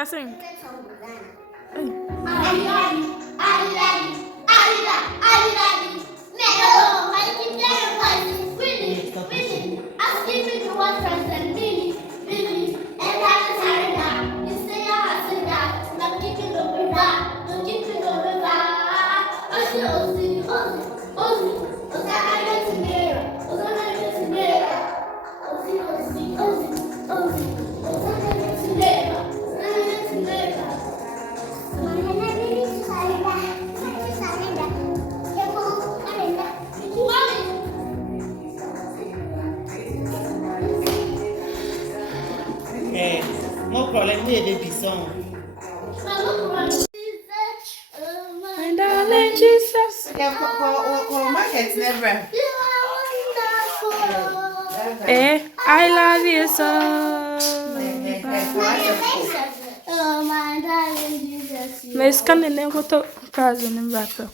Natasha, sing. No problem, baby song. My darling Jesus. Market never. I love you so. Oh, my darling Jesus. Mas quando eu nem vou to casa nem vai para.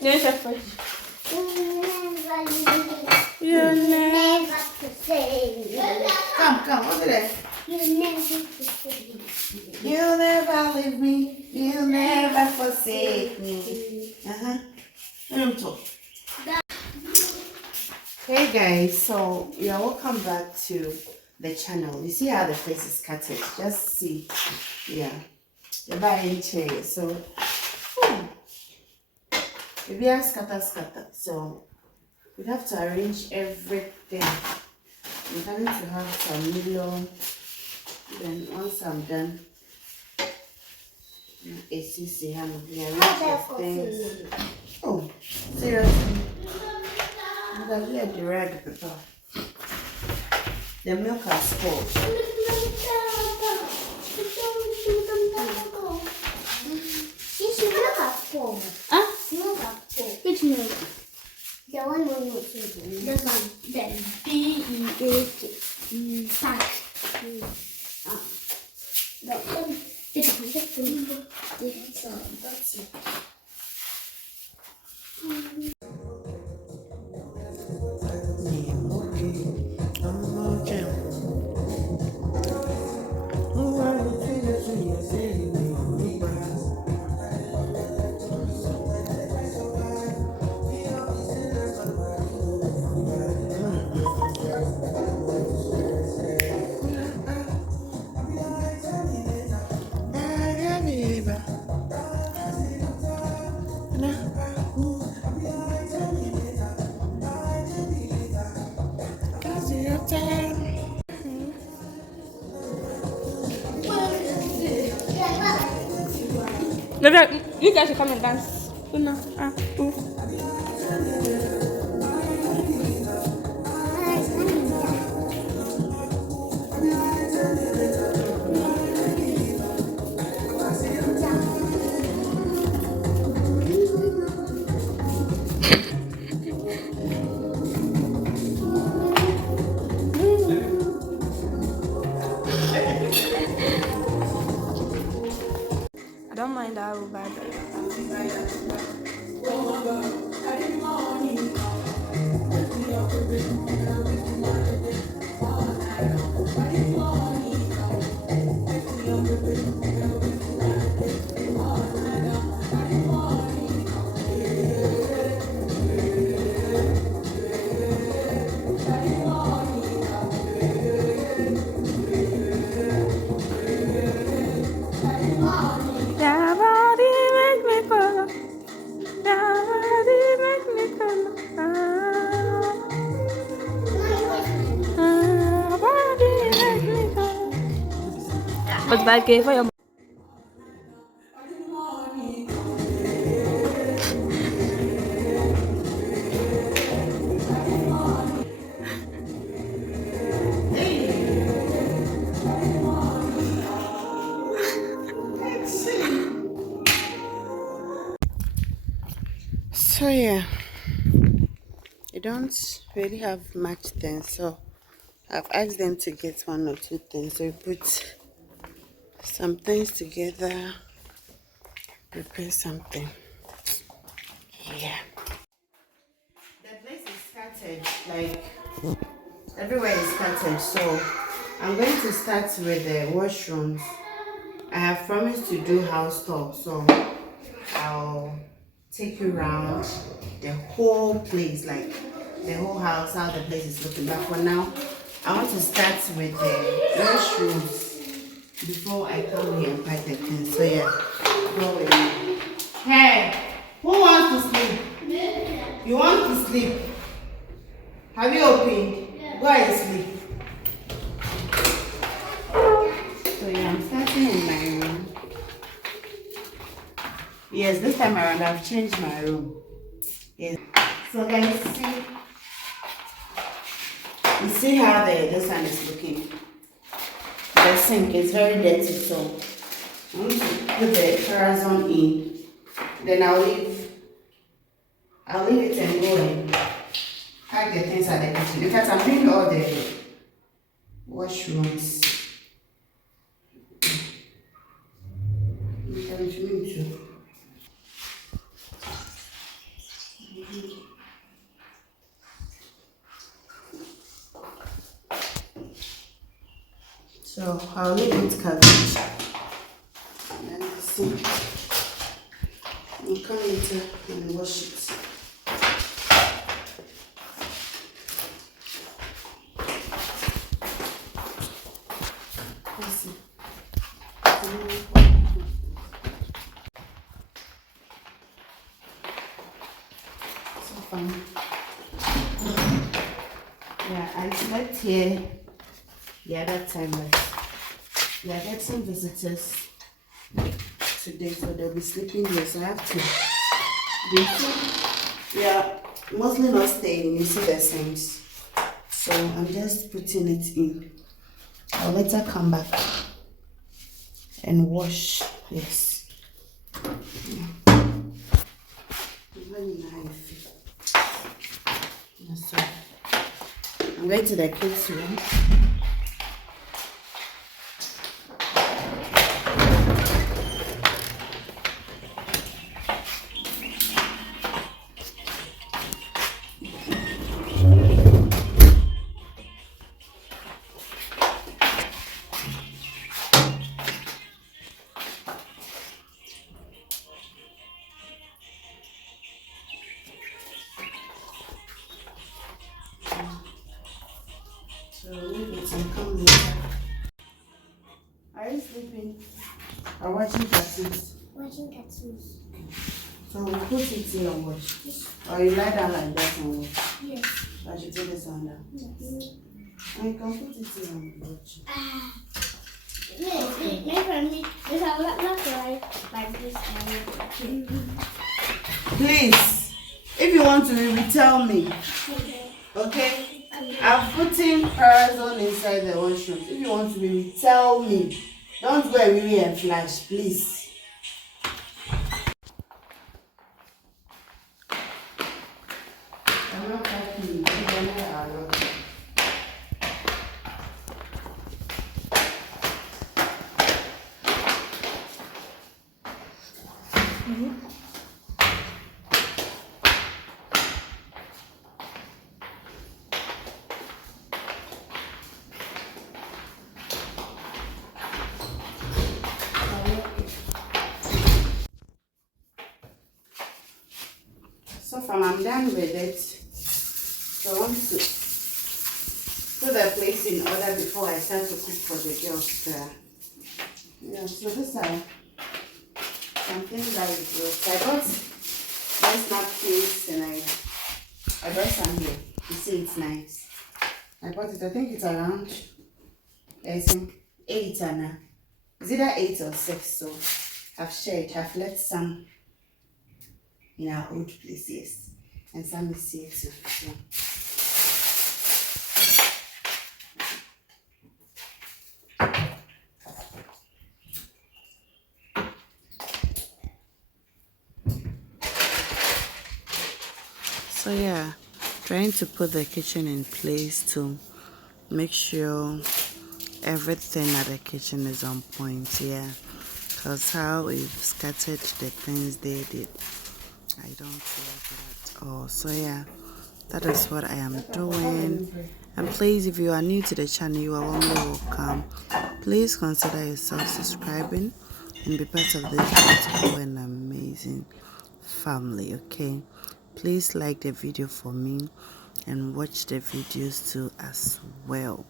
Deixa foi. You never Come, over there. You'll never leave me. You'll never forsake me. Hey guys, so yeah, welcome back to the channel. You see how the face is cutted? Just see, yeah, the buying chair. So maybe I scatter. So we have to arrange everything. I'm going to have some million. Then once I'm done, it's easy. I'm things. Oh, seriously? I'm going to get the red pepper. The milk has cold. Huh? Which milk? The one we use. This one. The B-E-A-K. Pack. The one. That's it. You guys should come and dance. No. I don't mind that I will buy Your body make me follow. Your body make me follow. Your body make me follow. But bad gave for your. So yeah, I don't really have much things, so I've asked them to get one or two things. So we put some things together, prepare something. Yeah. The place scattered, like everywhere is scattered. So I'm going to start with the washrooms. I have promised to do house tour, so I'll take you around the whole place, like the whole house, how the place is looking. But for now, I want to start with the washrooms before I come here and pack the things. So yeah, go with me. Hey, who wants to sleep? You want to sleep? Have you opened? Yeah. Go and sleep. So yeah, I'm starting in my room. Yes, this time around I've changed my room. Yes. So guys, see how the sun is looking. The sink is very dirty, so I'm going to put the Corazon in. Then I'll leave it and go and pack the things at the kitchen. In fact, I'm doing all the washrooms. So I'll leave it covered. And then the sink. I'll come later and wash it. Yeah, I slept here the other time, but we are getting visitors today, so they'll be sleeping here, so I have to we are mostly not staying, you see the sinks, so I'm just putting it in. I'll later come back and wash. Yes, very nice. So I'm going to the kids' room. So leave it and come later. Are you sleeping or watching cartoons? Watching cartoons. So we'll put it here and watch. Or you lie down like that and watch. Yes. I should take this under. Yes. And you can put it here and watch. Yes, I would not like this. Please, if you want to tell me. Okay? I'm putting Corazon inside the washroom. If you want to tell me. Don't go away and flash, please. I'm not happy. So far, I'm done with it. So I want to put the place in order before I start to cook for the girls there. Yeah, so these are something that is good. I got these napkins and I brought some here. You see, it's nice. I bought it, I think it's around, I think, 8 Anna. It's either 8 or 6, so I've shared, I've left some in our old places, and some is here too. Yeah. So yeah, trying to put the kitchen in place to make sure everything at the kitchen is on point. Yeah, because how we've scattered the things they did, I don't like it at all. So yeah, that is what I am doing. And please, if you are new to the channel, you are warmly welcome. Please consider yourself subscribing and be part of this beautiful and amazing family. Okay, please like the video for me and watch the videos too as well.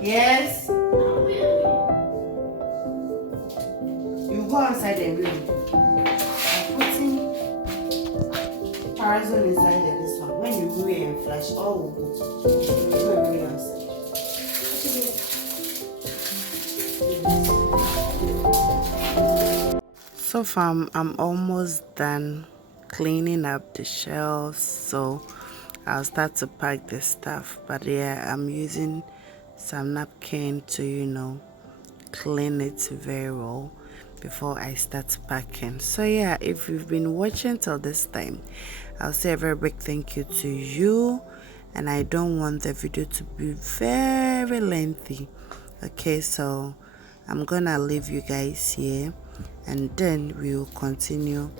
Yes. You go outside and read. I'm putting parasol inside this one. When you go and flash, all will go. You go and read outside. So far, I'm almost done cleaning up the shelves, so I'll start to pack the stuff. But yeah, I'm using some napkin to clean it very well before I start packing. So yeah, if you've been watching till this time, I'll say a very big thank you to you, and I don't want the video to be very lengthy. Okay, so I'm gonna leave you guys here, and then we will continue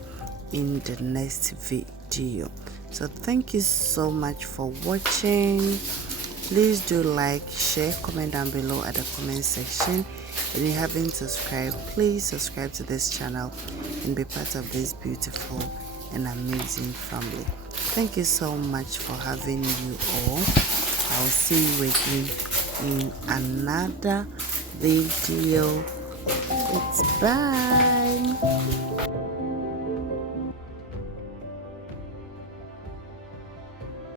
in the next video. So thank you so much for watching. Please do like, share, comment down below at the comment section. If you haven't subscribed, please subscribe to this channel and be part of this beautiful and amazing family. Thank you so much for having you all. I'll see you again in another video. Goodbye.